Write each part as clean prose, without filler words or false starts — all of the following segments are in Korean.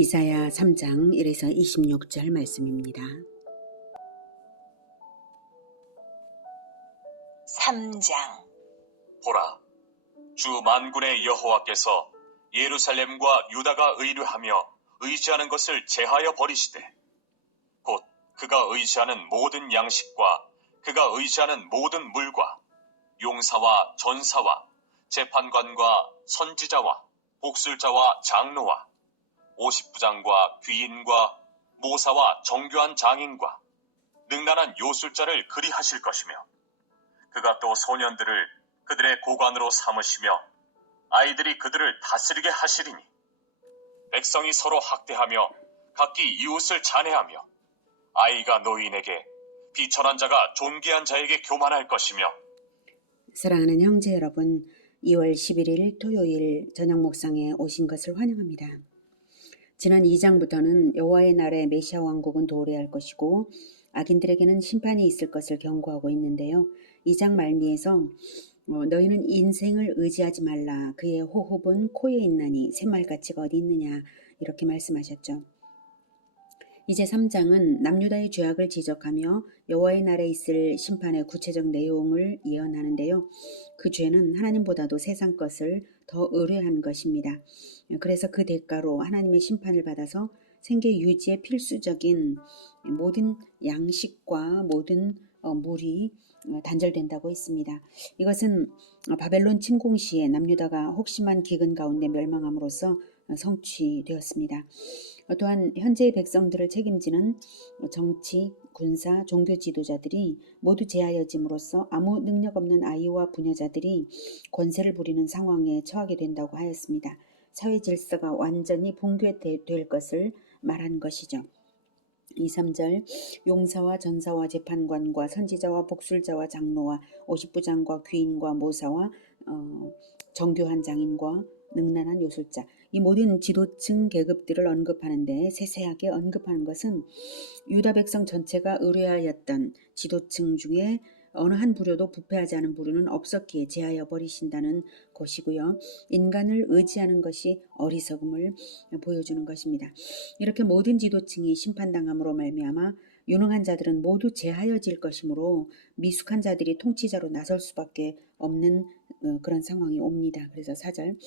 이사야 3장 1에서 26절 말씀입니다. 3장. 보라, 주 만군의 여호와께서 예루살렘과 유다가 의뢰하며 의지하는 것을 제하여 버리시되 곧 그가 의지하는 모든 양식과 그가 의지하는 모든 물과 용사와 전사와 재판관과 선지자와 복술자와 장로와 50부장과 귀인과 모사와 정교한 장인과 능란한 요술자를 그리하실 것이며 그가 또 소년들을 그들의 고관으로 삼으시며 아이들이 그들을 다스리게 하시리니 백성이 서로 학대하며 각기 이웃을 잔해하며 아이가 노인에게 비천한 자가 존귀한 자에게 교만할 것이며. 사랑하는 형제 여러분, 2월 11일 토요일 저녁 목상에 오신 것을 환영합니다. 지난 2장부터는 여호와의 날에 메시아 왕국은 도래할 것이고 악인들에게는 심판이 있을 것을 경고하고 있는데요. 2장 말미에서 너희는 인생을 의지하지 말라. 그의 호흡은 코에 있나니 샘말가치가 어디 있느냐. 이렇게 말씀하셨죠. 이제 3장은 남유다의 죄악을 지적하며 여호와의 날에 있을 심판의 구체적 내용을 예언하는데요. 그 죄는 하나님보다도 세상 것을 더 의뢰한 것입니다. 그래서 그 대가로 하나님의 심판을 받아서 생계 유지에 필수적인 모든 양식과 모든 물이 단절된다고 했습니다. 이것은 바벨론 침공 시에 남유다가 혹심한 기근 가운데 멸망함으로써 성취되었습니다. 또한 현재의 백성들을 책임지는 정치, 군사, 종교 지도자들이 모두 제하여짐으로써 아무 능력 없는 아이와 부녀자들이 권세를 부리는 상황에 처하게 된다고 하였습니다. 사회 질서가 완전히 붕괴될 것을 말한 것이죠. 2, 3절 용사와 전사와 재판관과 선지자와 복술자와 장로와 50부장과 귀인과 모사와 정교한 장인과 능란한 요술자, 이 모든 지도층 계급들을 언급하는데 세세하게 언급하는 것은 유다 백성 전체가 의뢰하였던 지도층 중에 어느 한 부류도 부패하지 않은 부류는 없었기에 제하여 버리신다는 것이고요. 인간을 의지하는 것이 어리석음을 보여주는 것입니다. 이렇게 모든 지도층이 심판당함으로 말미암아 유능한 자들은 모두 제하여질 것이므로 미숙한 자들이 통치자로 나설 수밖에 없는 그런 상황이 옵니다. 그래서 4절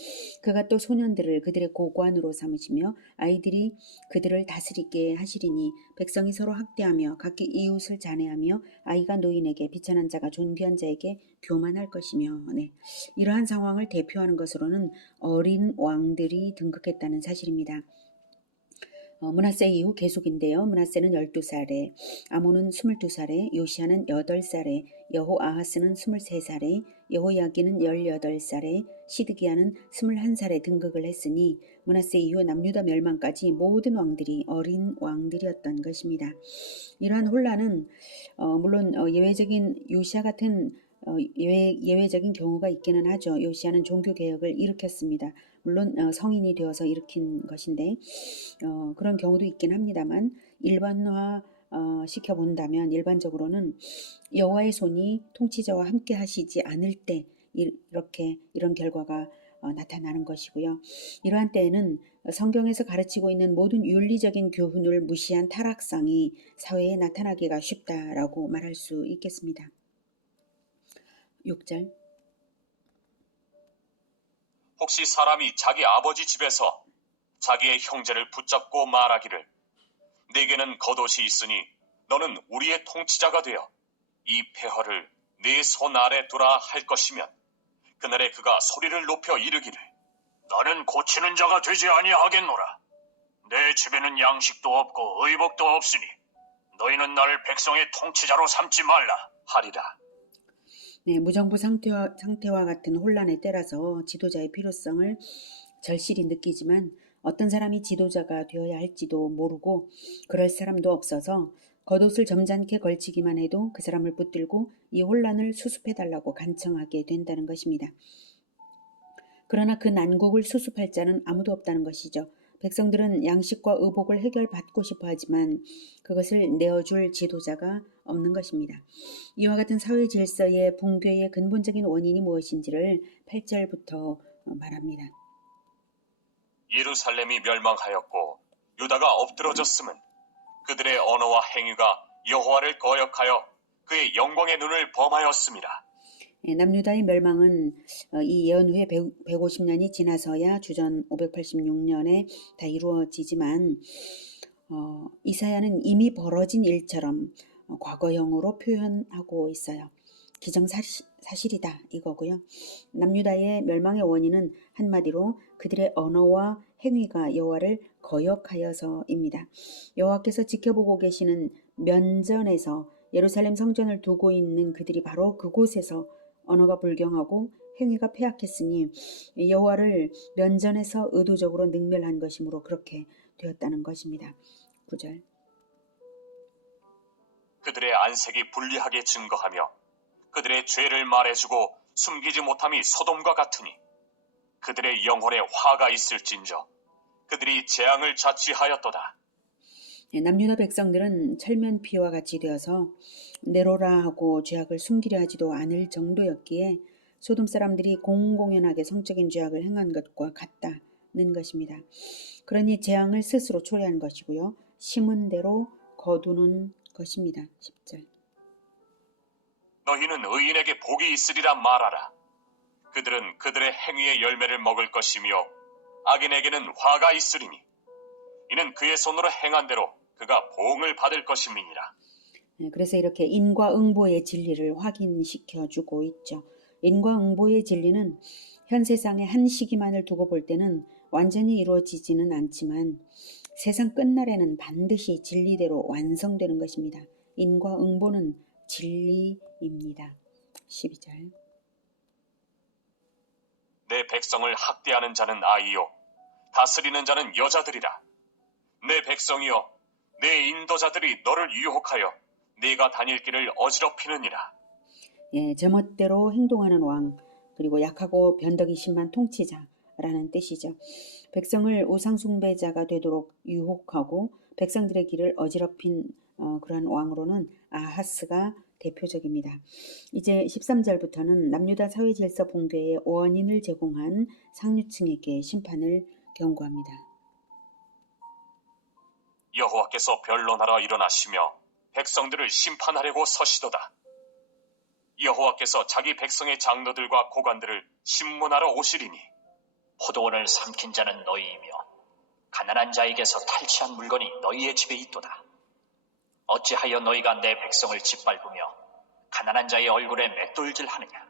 그가 또 소년들을 그들의 고관으로 삼으시며 아이들이 그들을 다스리게 하시리니 백성이 서로 학대하며 각기 이웃을 잔해하며 아이가 노인에게 비천한 자가 존귀한 자에게 교만할 것이며. 이러한 상황을 대표하는 것으로는 어린 왕들이 등극했다는 사실입니다. 므낫세 이후 계속인데요. 므낫세는 12살에, 아몬은 22살에, 요시아는 8살에, 여호아하스는 23살에, 여호야기는 18살에, 시드기야는 21살에 등극을 했으니 므낫세 이후 남유다 멸망까지 모든 왕들이 어린 왕들이었던 것입니다. 이러한 혼란은 물론 예외적인 요시아 같은 예외적인 경우가 있기는 하죠. 요시아는 종교개혁을 일으켰습니다. 물론 성인이 되어서 일으킨 것인데 그런 경우도 있긴 합니다만 일반화 시켜본다면 일반적으로는 여호와의 손이 통치자와 함께 하시지 않을 때 이런 결과가 나타나는 것이고요. 이러한 때에는 성경에서 가르치고 있는 모든 윤리적인 교훈을 무시한 타락상이 사회에 나타나기가 쉽다라고 말할 수 있겠습니다. 6절 혹시 사람이 자기 아버지 집에서 자기의 형제를 붙잡고 말하기를 내게는 겉옷이 있으니 너는 우리의 통치자가 되어 이 폐허를 네 손 아래 두라 할 것이면 그날에 그가 소리를 높여 이르기를 나는 고치는 자가 되지 아니하겠노라. 내 집에는 양식도 없고 의복도 없으니 너희는 나를 백성의 통치자로 삼지 말라 하리라. 무정부 상태와 같은 혼란에 때라서 지도자의 필요성을 절실히 느끼지만 어떤 사람이 지도자가 되어야 할지도 모르고 그럴 사람도 없어서 겉옷을 점잖게 걸치기만 해도 그 사람을 붙들고 이 혼란을 수습해달라고 간청하게 된다는 것입니다. 그러나 그 난국을 수습할 자는 아무도 없다는 것이죠. 백성들은 양식과 의복을 해결받고 싶어 하지만 그것을 내어줄 지도자가 없는 것입니다. 이와 같은 사회 질서의 붕괴의 근본적인 원인이 무엇인지를 8절부터 말합니다. 예루살렘이 멸망하였고 유다가 엎드러졌음은 그들의 언어와 행위가 여호와를 거역하여 그의 영광의 눈을 범하였습니다. 남유다의 멸망은 이 예언 후에 150년이 지나서야 주전 586년에 다 이루어지지만 이사야는 이미 벌어진 일처럼 과거형으로 표현하고 있어요. 기정사실이다 이거고요. 남유다의 멸망의 원인은 한마디로 그들의 언어와 행위가 여호와를 거역하여서입니다. 여호와께서 지켜보고 계시는 면전에서 예루살렘 성전을 두고 있는 그들이 바로 그곳에서 언어가 불경하고 행위가 패악했으니 여호와를 면전에서 의도적으로 능멸한 것이므로 그렇게 되었다는 것입니다. 9절. 그들의 안색이 불리하게 증거하며 그들의 죄를 말해주고 숨기지 못함이 소돔과 같으니 그들의 영혼에 화가 있을진저 그들이 재앙을 자취하였도다. 남유다 백성들은 철면피와 같이 되어서 내로라 하고 죄악을 숨기려 하지도 않을 정도였기에 소돔 사람들이 공공연하게 성적인 죄악을 행한 것과 같다는 것입니다. 그러니 재앙을 스스로 초래한 것이고요. 심은 대로 거두는 것입니다. 10절. 너희는 의인에게 복이 있으리라 말하라. 그들은 그들의 행위의 열매를 먹을 것이며 악인에게는 화가 있으리니 이는 그의 손으로 행한 대로 그가 보응을 받을 것임이니라. 그래서 이렇게 인과응보의 진리를 확인시켜주고 있죠. 인과응보의 진리는 현 세상의 한 시기만을 두고 볼 때는 완전히 이루어지지는 않지만 세상 끝날에는 반드시 진리대로 완성되는 것입니다. 인과응보는 진리입니다. 12절. 내 백성을 학대하는 자는 아이요 다스리는 자는 여자들이라. 내 백성이여 내 인도자들이 너를 유혹하여 네가 다닐 길을 어지럽히느니라. 제멋대로 행동하는 왕, 그리고 약하고 변덕이 심한 통치자라는 뜻이죠. 백성을 우상숭배자가 되도록 유혹하고 백성들의 길을 어지럽힌 그러한 왕으로는 아하스가 대표적입니다. 이제 13절부터는 남유다 사회질서 붕괴의 원인을 제공한 상류층에게 심판을 경고합니다. 여호와께서 변론하러 일어나시며 백성들을 심판하려고 서시도다. 여호와께서 자기 백성의 장로들과 고관들을 심문하러 오시리니 포도원을 삼킨 자는 너희이며 가난한 자에게서 탈취한 물건이 너희의 집에 있도다. 어찌하여 너희가 내 백성을 짓밟으며 가난한 자의 얼굴에 맷돌질하느냐.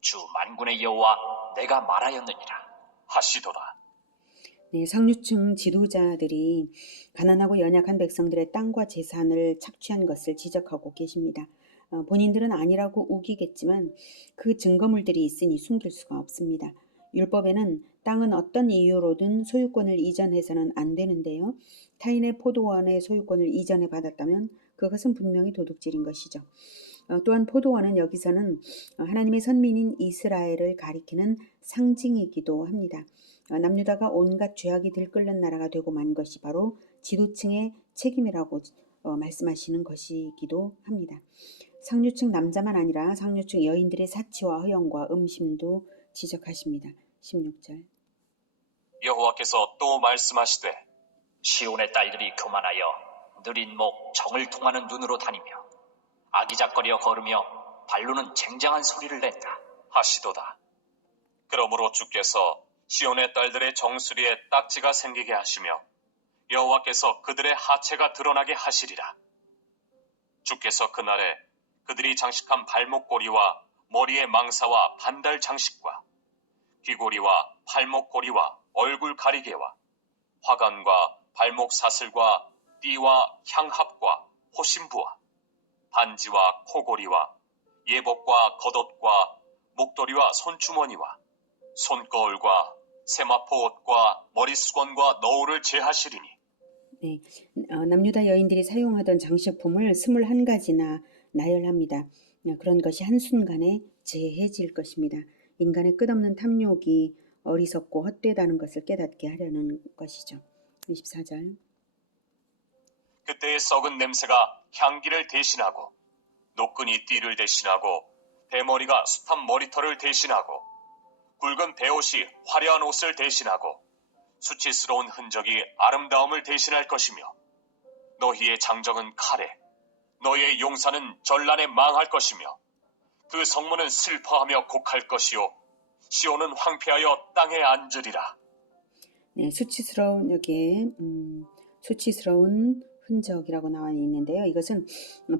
주 만군의 여호와 내가 말하였느니라 하시도다. 상류층 지도자들이 가난하고 연약한 백성들의 땅과 재산을 착취한 것을 지적하고 계십니다. 본인들은 아니라고 우기겠지만 그 증거물들이 있으니 숨길 수가 없습니다. 율법에는 땅은 어떤 이유로든 소유권을 이전해서는 안 되는데요. 타인의 포도원의 소유권을 이전해 받았다면 그것은 분명히 도둑질인 것이죠. 또한 포도원은 여기서는 하나님의 선민인 이스라엘을 가리키는 상징이기도 합니다. 남유다가 온갖 죄악이 들끓는 나라가 되고 만 것이 바로 지도층의 책임이라고 말씀하시는 것이기도 합니다. 상류층 남자만 아니라 상류층 여인들의 사치와 허영과 음심도 지적하십니다. 16절. 여호와께서 또 말씀하시되 시온의 딸들이 교만하여 느린 목 정을 통하는 눈으로 다니며 아기작거려 걸으며 발로는 쟁쟁한 소리를 낸다 하시도다. 그러므로 주께서 시온의 딸들의 정수리에 딱지가 생기게 하시며 여호와께서 그들의 하체가 드러나게 하시리라. 주께서 그날에 그들이 장식한 발목고리와 머리의 망사와 반달 장식과 귀고리와 팔목고리와 얼굴 가리개와 화관과 발목 사슬과 띠와 향합과 호심부와 반지와 코고리와 예복과 겉옷과 목도리와 손주머니와 손거울과 세마포 옷과 머리수건과 너울을 제하시리니. 남유다 여인들이 사용하던 장식품을 21가지나 나열합니다. 그런 것이 한순간에 제해질 것입니다. 인간의 끝없는 탐욕이 어리석고 헛되다는 것을 깨닫게 하려는 것이죠. 24절. 그때의 썩은 냄새가 향기를 대신하고 노끈이 띠를 대신하고 대머리가 숱한 머리털을 대신하고 굵은 베옷이 화려한 옷을 대신하고 수치스러운 흔적이 아름다움을 대신할 것이며 너희의 장정은 칼에, 너희의 용사는 전란에 망할 것이며 그 성문은 슬퍼하며 곡할 것이요 시온은 황폐하여 땅에 앉으리라. 네, 수치스러운 여기에 수치스러운 흔적이라고 나와 있는데요. 이것은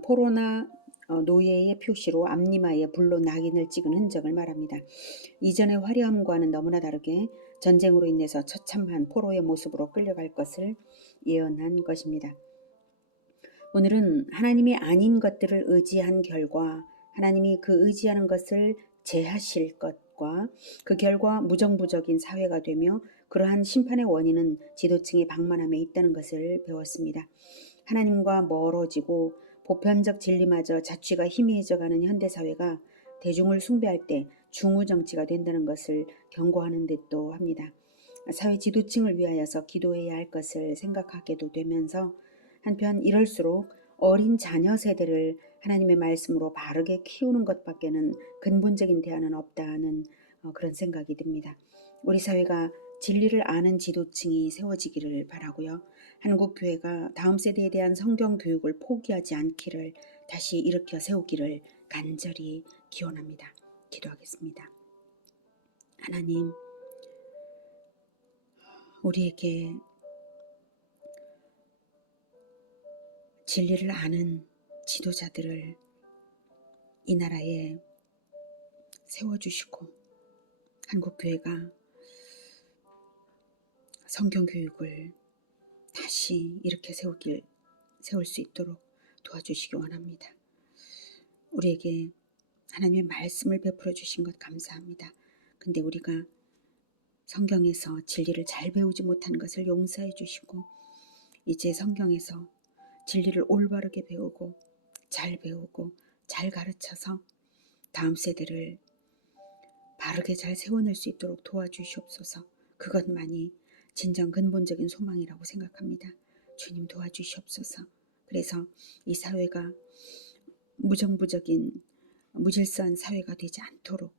포로나 노예의 표시로 앞니마에 불로 낙인을 찍은 흔적을 말합니다. 이전의 화려함과는 너무나 다르게 전쟁으로 인해서 처참한 포로의 모습으로 끌려갈 것을 예언한 것입니다. 오늘은 하나님이 아닌 것들을 의지한 결과 하나님이 그 의지하는 것을 제하실 것과 그 결과 무정부적인 사회가 되며 그러한 심판의 원인은 지도층의 방만함에 있다는 것을 배웠습니다. 하나님과 멀어지고 보편적 진리마저 자취가 희미해져가는 현대사회가 대중을 숭배할 때 중우정치가 된다는 것을 경고하는 듯도 합니다. 사회 지도층을 위하여서 기도해야 할 것을 생각하게도 되면서 한편 이럴수록 어린 자녀 세대를 하나님의 말씀으로 바르게 키우는 것밖에는 근본적인 대안은 없다는 그런 생각이 듭니다. 우리 사회가 진리를 아는 지도층이 세워지기를 바라고요. 한국 교회가 다음 세대에 대한 성경 교육을 포기하지 않기를 다시 일으켜 세우기를 간절히 기원합니다. 기도하겠습니다. 하나님, 우리에게 진리를 아는 지도자들을 이 나라에 세워주시고 한국교회가 성경교육을 다시 이렇게 세울 수 있도록 도와주시기 원합니다. 우리에게 하나님의 말씀을 베풀어 주신 것 감사합니다. 근데 우리가 성경에서 진리를 잘 배우지 못한 것을 용서해 주시고 이제 성경에서 진리를 올바르게 배우고 잘 가르쳐서 다음 세대를 바르게 잘 세워낼 수 있도록 도와주시옵소서. 그것만이 진정 근본적인 소망이라고 생각합니다. 주님 도와주시옵소서. 그래서 이 사회가 무정부적인 무질서한 사회가 되지 않도록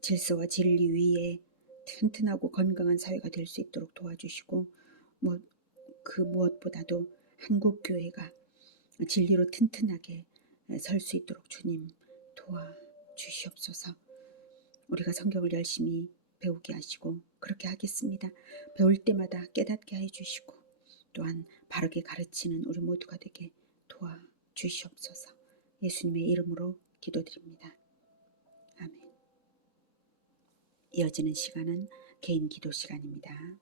질서와 진리 위에 튼튼하고 건강한 사회가 될 수 있도록 도와주시고 그 무엇보다도 한국교회가 진리로 튼튼하게 설 수 있도록 주님 도와주시옵소서. 우리가 성경을 열심히 배우게 하시고 그렇게 하겠습니다. 배울 때마다 깨닫게 해주시고 또한 바르게 가르치는 우리 모두가 되게 도와주시옵소서. 예수님의 이름으로 기도드립니다. 아멘. 이어지는 시간은 개인 기도 시간입니다.